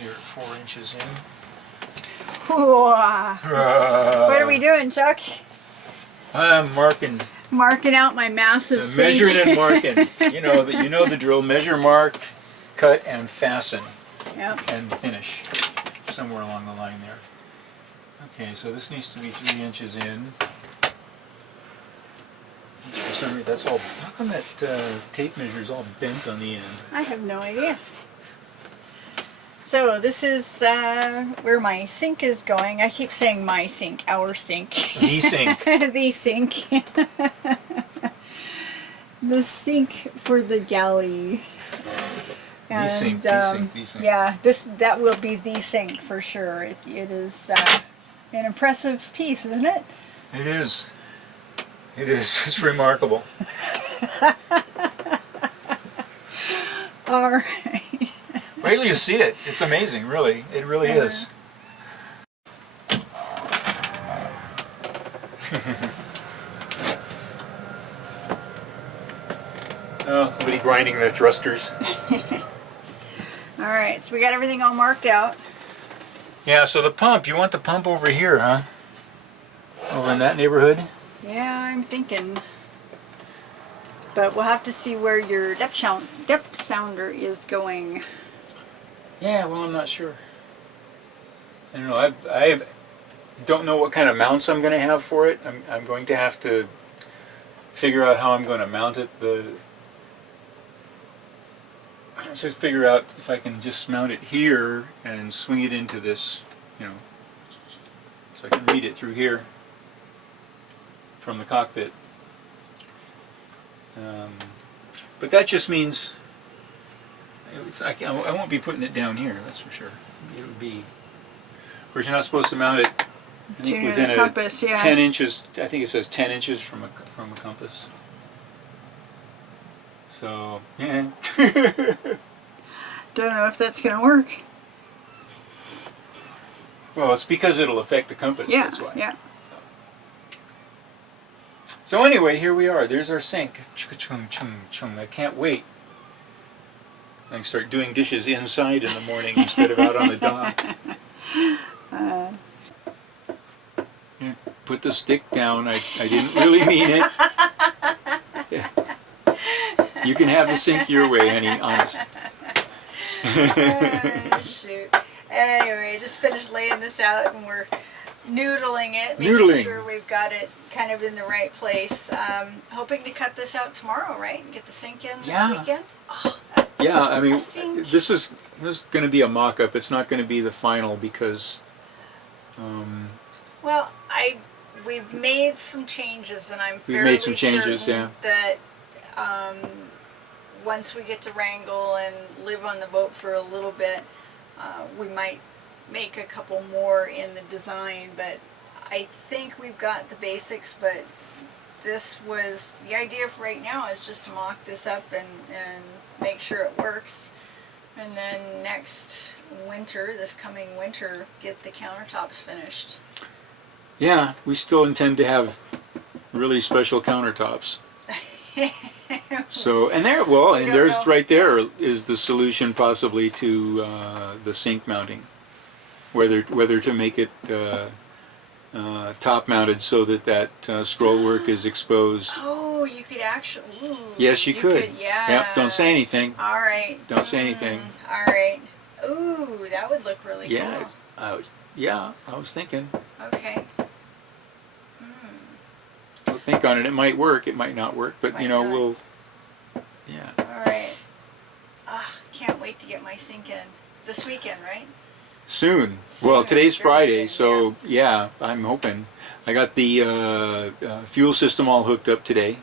here, 4 inches in. What are we doing, Chuck? I'm marking. Marking out my massive sink. Measuring and marking. You know the drill. Measure, mark, cut, and fasten. Yep. And finish. Somewhere along the line there. Okay, so this needs to be 3 inches in. For some reason, that's all. How come that tape measure is all bent on the end? I have no idea. So this is where my sink is going. I keep saying my sink, our sink. The sink. The sink. The sink for the galley. And, the sink. Yeah, that will be the sink for sure. It is an impressive piece, isn't it? It is. It is. It's remarkable. All right. Wait till you see it. It's amazing, really. It really is. Oh, somebody grinding their thrusters. All right, so we got everything all marked out. Yeah, so the pump, you want the pump over here, huh? Over in that neighborhood? Yeah, I'm thinking. But we'll have to see where your depth sounder is going. Yeah, well, I'm not sure. I don't know. I don't know what kind of mounts I'm going to have for it. I'm going to have to figure out how I'm going to mount it. So figure out if I can just mount it here and swing it into this, so I can read it through here from the cockpit. But that just means I won't be putting it down here, that's for sure. It would be, of course, you're not supposed to mount it, I think, within a compass, 10 inches. I think it says 10 inches from a compass. So, yeah. Don't know if that's going to work. Well, it's because it'll affect the compass. Yeah, that's why. Yeah. So anyway, here we are. There's our sink. Chung, chung, chung. I can't wait. I can start doing dishes inside in the morning instead of out on the dock. Yeah, put the stick down. I didn't really mean it. Yeah. You can have the sink your way, honey. Honest. Shoot. Anyway, just finished laying this out and we're noodling it, making sure we've got it kind of in the right place. Hoping to cut this out tomorrow, right? And get the sink in this weekend. Oh, yeah, I mean, this is going to be a mock-up. It's not going to be the final because. Well, we've made some changes, and I'm fairly certain that once we get to Wrangell and live on the boat for a little bit, we might make a couple more in the design, but I think we've got the basics. But this was the idea for right now, is just to mock this up and make sure it works, and then next winter, this coming winter, get the countertops finished. Yeah, we still intend to have really special countertops. So, and there's right there is the solution possibly to the sink mounting. Whether to make it top mounted so that scroll work is exposed. Oh, you could actually. Ooh, yes, you could. Yeah. Yep. Don't say anything. All right. Don't say anything. All right. Ooh, that would look really cool. I was thinking. Okay. So think on it. It might work. It might not work. But we'll. Yeah. All right. Can't wait to get my sink in this weekend, right? Soon. Well, today's Friday, so yeah, I'm hoping. I got the fuel system all hooked up today.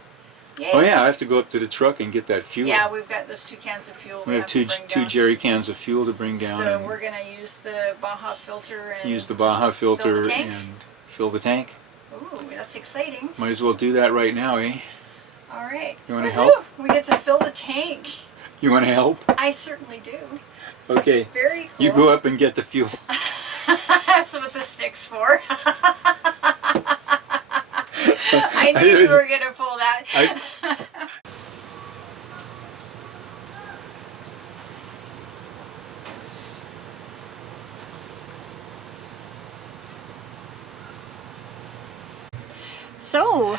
Yay. Oh yeah, I have to go up to the truck and get that fuel. Yeah, we've got those 2 cans of fuel. We have two jerry cans of fuel to bring down. So we're gonna use the Baja filter and fill the tank. Ooh, that's exciting. Might as well do that right now, eh? All right. You want to help? We get to fill the tank. You want to help? I certainly do. Okay. Very cool. You go up and get the fuel. That's what the stick's for. I knew you were going to pull that. So,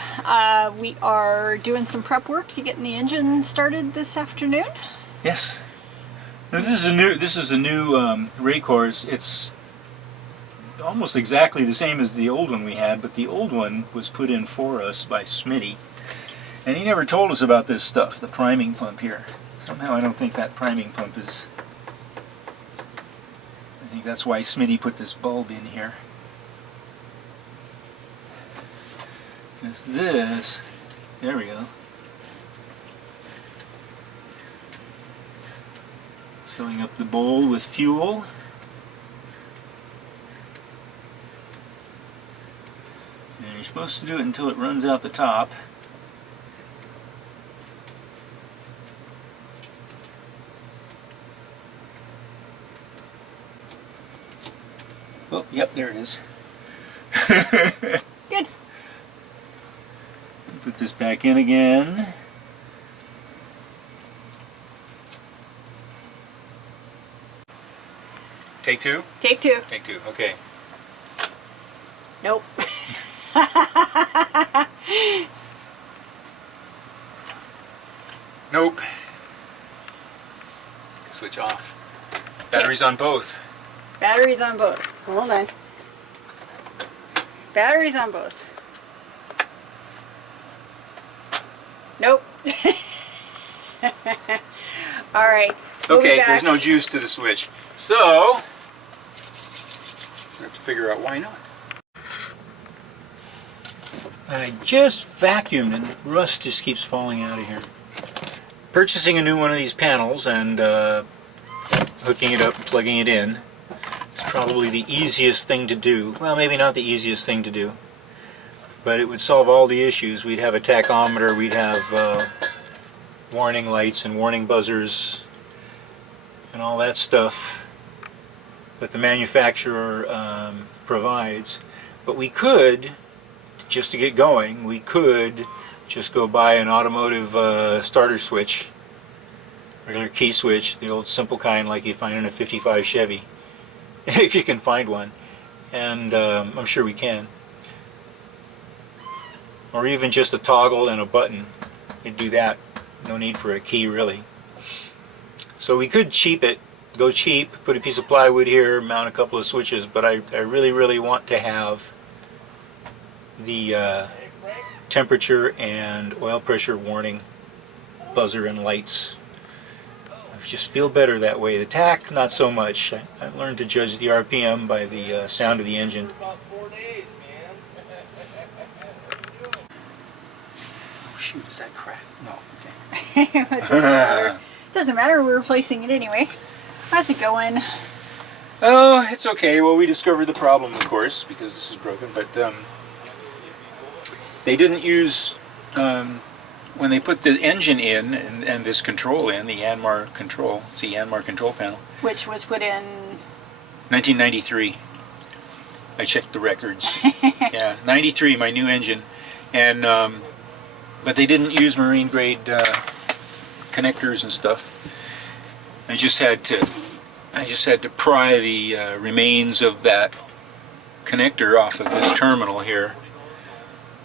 we are doing some prep work to getting the engine started this afternoon. Yes. Now, this is a new Raycors. It's almost exactly the same as the old one we had, but the old one was put in for us by Smitty. And he never told us about this stuff, the priming pump here. Somehow I don't think that priming pump is... I think that's why Smitty put this bulb in here. This, there we go. Filling up the bowl with fuel. And you're supposed to do it until it runs out the top. Oh, yep, there it is. Good. Put this back in again. Take two? Take two. Take two, okay. Nope. Nope. Switch off. Batteries on both. Batteries on both. Hold on. Batteries on both. Nope. All right. Okay, there's no juice to the switch. So, I have to figure out why not. And I just vacuumed and rust just keeps falling out of here. Purchasing a new one of these panels and hooking it up and plugging it in is probably the easiest thing to do. Well, maybe not the easiest thing to do, but it would solve all the issues. We'd have a tachometer, we'd have warning lights and warning buzzers and all that stuff that the manufacturer provides. But we could, just to get going, we could just go buy an automotive starter switch, regular key switch, the old simple kind like you find in a 55 Chevy, if you can find one, and I'm sure we can. Or even just a toggle and a button. You'd do that. No need for a key, really. So we could cheap it, go cheap, put a piece of plywood here, mount a couple of switches, but I really, really want to have the temperature and oil pressure warning buzzer and lights. I just feel better that way. The tach, not so much. I've learned to judge the RPM by the sound of the engine. Oh shoot, is that crack? No, okay. Doesn't matter, we're replacing it anyway. How's it going? Oh, it's okay. Well, we discovered the problem, of course, because this is broken, but they didn't use, when they put the engine in and this control in, the Yanmar control, it's the Yanmar control panel. Which was put in... 1993. I checked the records. Yeah, 93, my new engine. And, but they didn't use marine grade connectors and stuff. I just had to pry the remains of that connector off of this terminal here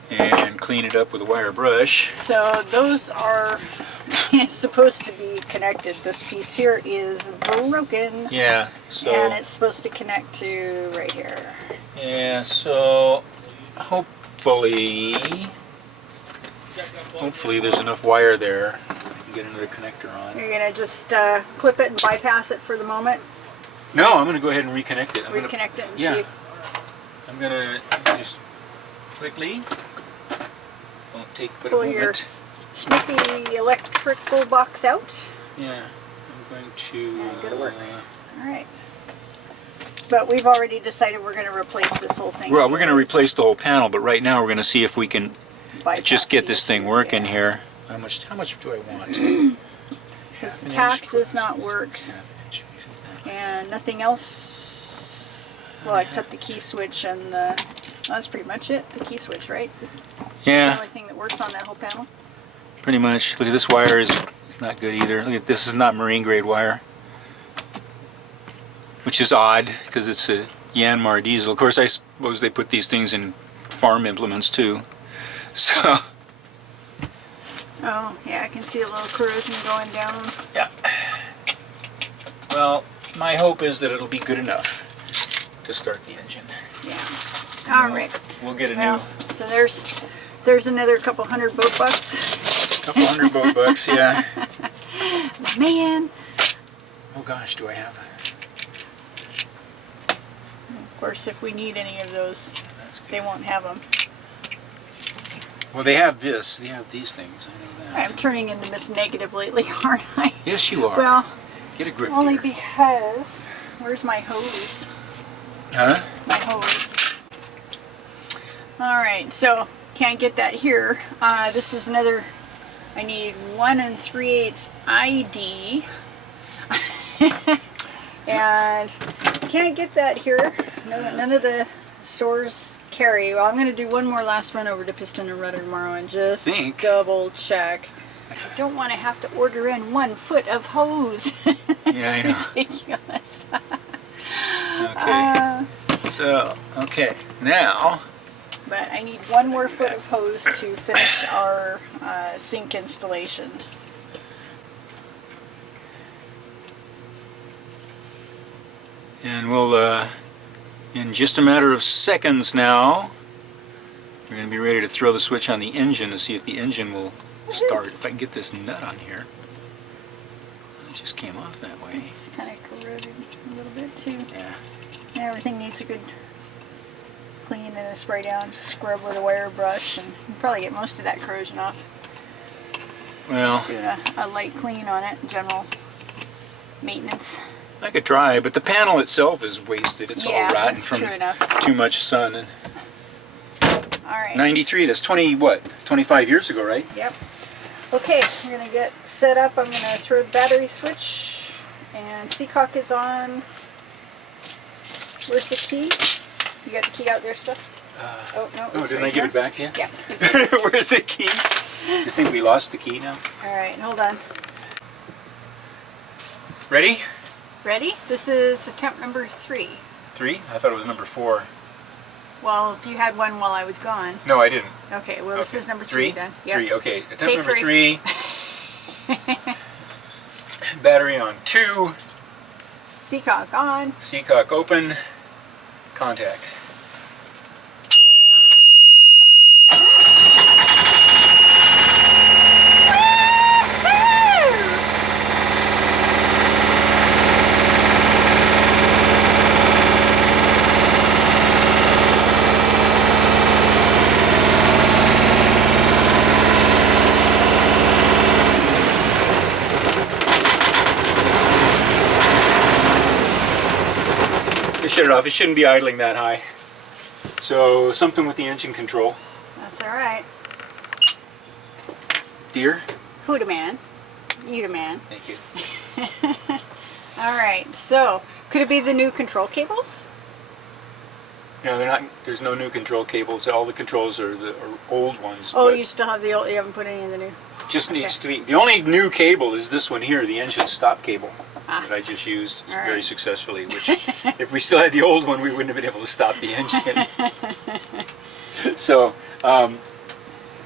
and clean it up with a wire brush. So those are supposed to be connected. This piece here is broken. Yeah, so... And it's supposed to connect to right here. Yeah, so hopefully there's enough wire there I can get another connector on. You're going to just clip it and bypass it for the moment? No, I'm going to go ahead and reconnect it. Reconnect it and yeah. see. I'm going to just quickly, won't take but pull a your moment. sniffy electrical box out. Yeah, I'm going to... And go to work. Alright. But we've already decided we're going to replace this whole thing. Well, we're going to replace the whole panel, but right now we're going to see if we can bypass just get this these. thing working here. How much do I want? Because the tach does not work. And nothing else, well, except the key switch and the, that's pretty much it, the key switch, right? Yeah. It's the only thing that works on that whole panel. Pretty much. Look at this wire, it's not good either. Look at this, is not marine grade wire. Which is odd, because it's a Yanmar diesel. Of course, I suppose they put these things in farm implements too. So, Oh, yeah, I can see a little corrosion going down. yeah. Well, my hope is that it'll be good enough to start the engine. Yeah. All right. We'll get a Well, new so there's another couple $100 boat bucks. couple $100 boat bucks, yeah. Man. Oh gosh, do I have? Of course, if we need any of those, That's good. they won't have them. Well, they have this. They have these things. I know that. I'm turning into Miss Negative lately, aren't I? Yes, you are. Well, Get a grip only here. because... Where's my hose? Huh? My hose. Alright, so can't get that here. This is another... I need 1 3/8 ID. And can't get that here. No, none of the stores carry. Well, I'm going to do one more last run over to Piston and Rudder tomorrow and just double check. I don't want to have to order in 1 foot of hose. Yeah, I know. Ridiculous. Okay. So, okay. Now, But I need 1 more foot of hose to finish our sink installation. and we'll, in just a matter of seconds now, we're going to be ready to throw the switch on the engine to see if the engine will start. If I can get this nut on here. It just came off that way. It's kind of corroded a little bit too. Yeah. And everything needs a good clean and a spray down, scrub with a wire brush, and you can probably get most of that corrosion off. Well, Just doing a light clean on it, general maintenance. I could try, but the panel itself is wasted. It's all rotten that's from true enough. too much sun. And All right. 93, that's 20, what? 25 years ago, right? Yep. Okay, we're going to get set up. I'm going to throw the battery switch, and Seacock is on. Where's the key? You got the key out there still? Oh, no. Oh, it's didn't right I give here. it back to you? Yeah. Where's the key? You think we lost the key now? All right, hold on. Ready? Ready? This is attempt number 3. 3? I thought it was number 4. Well, if you had one while I was gone. No, I didn't. Okay, well, this Okay. is number 3 then. Yep. 3, okay. Attempt Take number 3. 3. Battery on 2. Seacock on. Seacock open. Contact. Shut it off. It shouldn't be idling that high. So something with the engine control. That's all right. Dear? Who da man? You da man. Thank you. All right, so could it be the new control cables? No, they're not. There's no new control cables. All the controls are the old ones. Oh, but you still have the old, you haven't put any in the new? just okay. needs to be. The only new cable is this one here, the engine stop cable Ah. that I just used All right. very successfully. Which, if we still had the old one, we wouldn't have been able to stop the engine. So,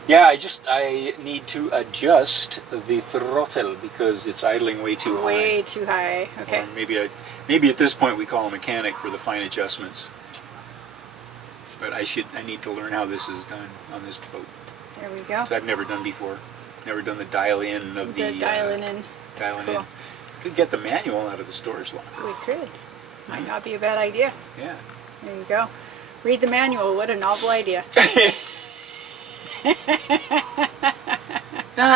yeah, I need to adjust the throttle because it's idling way too high. Way too high. Okay. Or maybe at this point we call a mechanic for the fine adjustments. But I need to learn how this is done on this boat. There we go. So I've never done before. Never done the dial in of the dialing in. Dialing Cool. in. Could get the manual out of the storage locker. We could. Might not be a bad idea. Yeah. There you go. Read the manual. What a novel idea.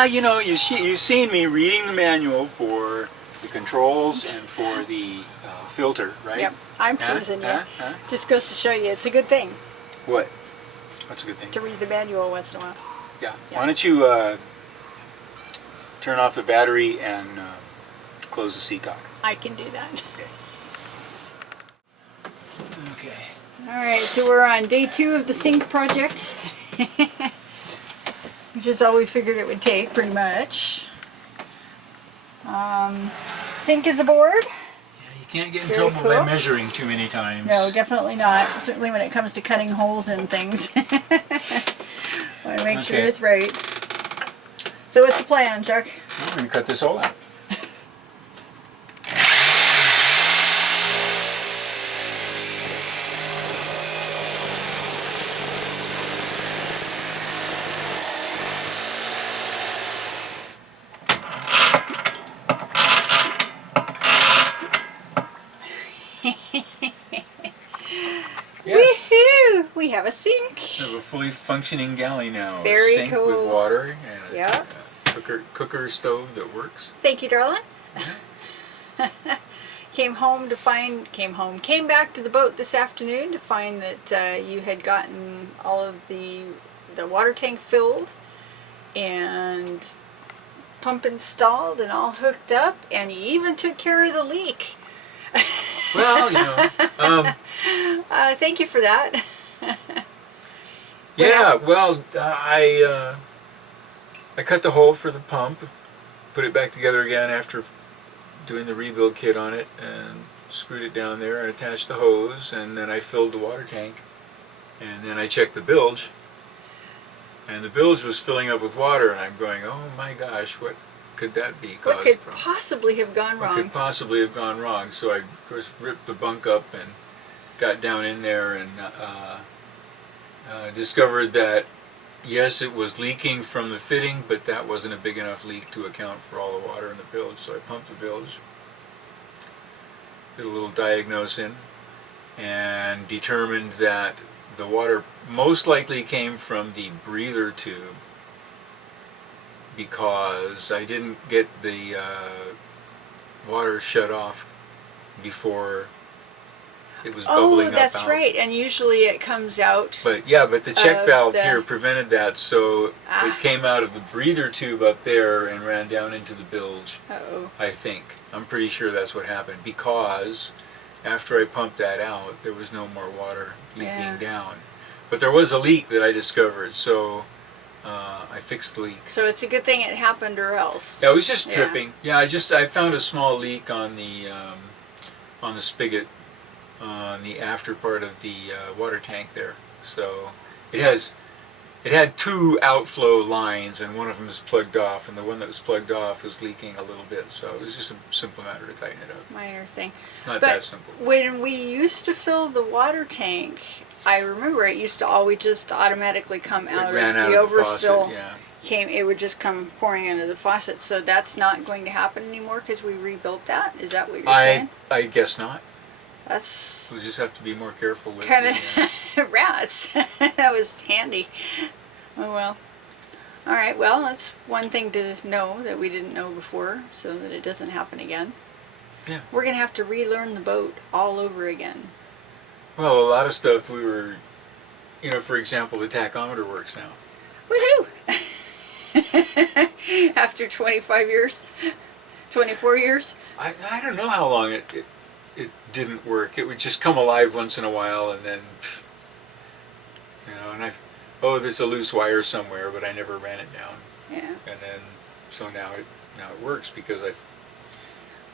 You know, you've seen me reading the manual for the controls and for the filter, right? Yep. I'm teasing you. Just goes to show you it's a good thing What? What's a good thing? to read the manual once in a while. Yeah. Yeah. Why don't you turn off the battery and close the seacock? I can do that. Okay. All right, so we're on day 2 of the sink project, which is all we figured it would take, pretty much. Sink is aboard. Yeah, you can't get in Very trouble cool. by measuring too many times. No, definitely not. Certainly when it comes to cutting holes in things. Want to make sure Okay. it's right. So what's the plan, Chuck? I'm going to cut this all out. Yes. Woohoo! We have a sink. We have a fully functioning galley now. Very a sink cool. with water and Yeah. a cooker stove that works. Thank you, darling. Yeah. Came back to the boat this afternoon to find that you had gotten all of the water tank filled and pump installed and all hooked up, and you even took care of the leak. Well, you know. Thank you for that. Yeah, well, I cut the hole for the pump, put it back together again after doing the rebuild kit on it, and screwed it down there and attached the hose, and then I filled the water tank, and then I checked the bilge, and the bilge was filling up with water, and I'm going, oh my gosh, what could that be caused What could from? possibly have gone What wrong? could possibly have gone wrong? So I, of course, ripped the bunk up and got down in there and discovered that, yes, it was leaking from the fitting, but that wasn't a big enough leak to account for all the water in the bilge. So I pumped the bilge, did a little diagnosing, and determined that the water most likely came from the breather tube, because I didn't get the water shut off before it was bubbling Oh, up that's out. right. And usually it comes out. But yeah, but the check Of valve the- here prevented that, so Ah. it came out of the breather tube up there and ran down into the bilge, Uh-oh. I think. I'm pretty sure that's what happened, because after I pumped that out, there was no more water leaking Yeah. down. But there was a leak that I discovered, so I fixed the leak. So it's a good thing it happened, or else. Yeah, it was just Yeah. dripping. Yeah, I found a small leak on the spigot on the after part of the water tank there. So it had two outflow lines, and one of them is plugged off, and the one that was plugged off was leaking a little bit. So it was just a simple matter to tighten it up. Minor thing. Not But that simple. when we used to fill the water tank, I remember it used to always just automatically come out It ran of out the of the overfill. faucet, yeah. It would just come pouring into the faucet. So that's not going to happen anymore because we rebuilt that. Is that what you're saying? I guess not. That's We'll just have to be more careful with kind the, of rats. That was handy. Oh well. All right. Well, that's one thing to know that we didn't know before, so that it doesn't happen again. Yeah. We're gonna have to relearn the boat all over again. well, a lot of stuff we were, for example, the tachometer works now. Woohoo! After 25 years, 24 years. I don't know how long it didn't work. It would just come alive once in a while, and then, and there's a loose wire somewhere, but I never ran it down. Yeah. And then, so now it works because I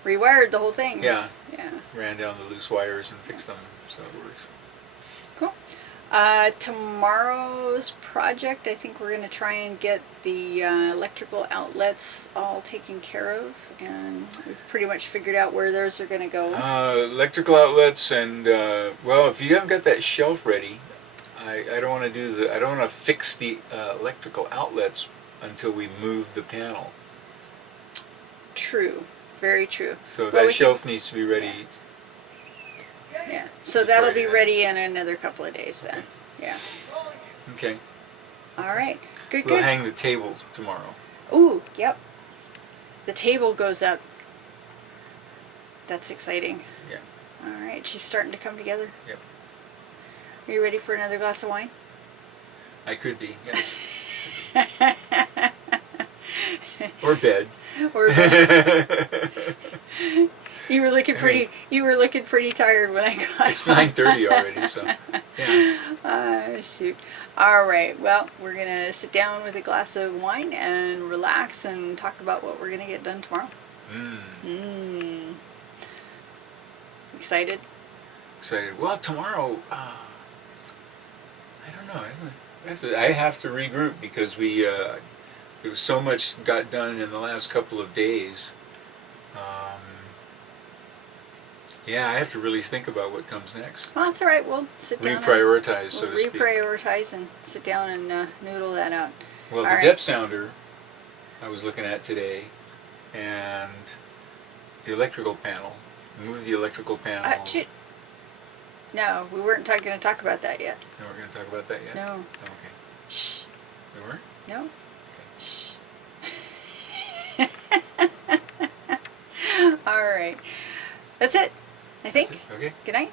Rewired the whole thing. Yeah. Yeah. ran down the loose wires and fixed them, so it works. Cool. Tomorrow's project, I think we're going to try and get the electrical outlets all taken care of, and we've pretty much figured out where those are going to go. Electrical outlets, and if you haven't got that shelf ready, I don't want to I don't want to fix the electrical outlets until we move the panel. True. Very true. So Well, that we shelf needs to be ready. Yeah. So that'll be Friday night. ready in another couple of days then. Yeah. Okay. All right. Good, We'll good. hang the table tomorrow. Ooh, yep. The table goes up. That's exciting. Yeah. All right. She's starting to come together. Yep. Are you ready for another glass of wine? I could be, yes. Or bed. Or you were looking pretty. You were looking pretty tired when I got. It's 9:30 already, so yeah. Shoot. All right. Well, we're gonna sit down with a glass of wine and relax and talk about what we're gonna get done tomorrow. Excited? Excited. Well, tomorrow, I don't know. I have to regroup because there was so much got done in the last couple of days. Yeah, I have to really think about what comes next. Well, that's all right. We'll sit down. Reprioritize, so to speak. Reprioritize and sit down and noodle that out. Well, all the right. depth sounder I was looking at today, and the electrical panel. Move the electrical panel. No, we weren't going to talk about that yet. No, we're going to talk about that yet? No. Okay. Shh. We weren't? No. Okay. Shh. All right. That's it, I think. That's it? Okay. Good night.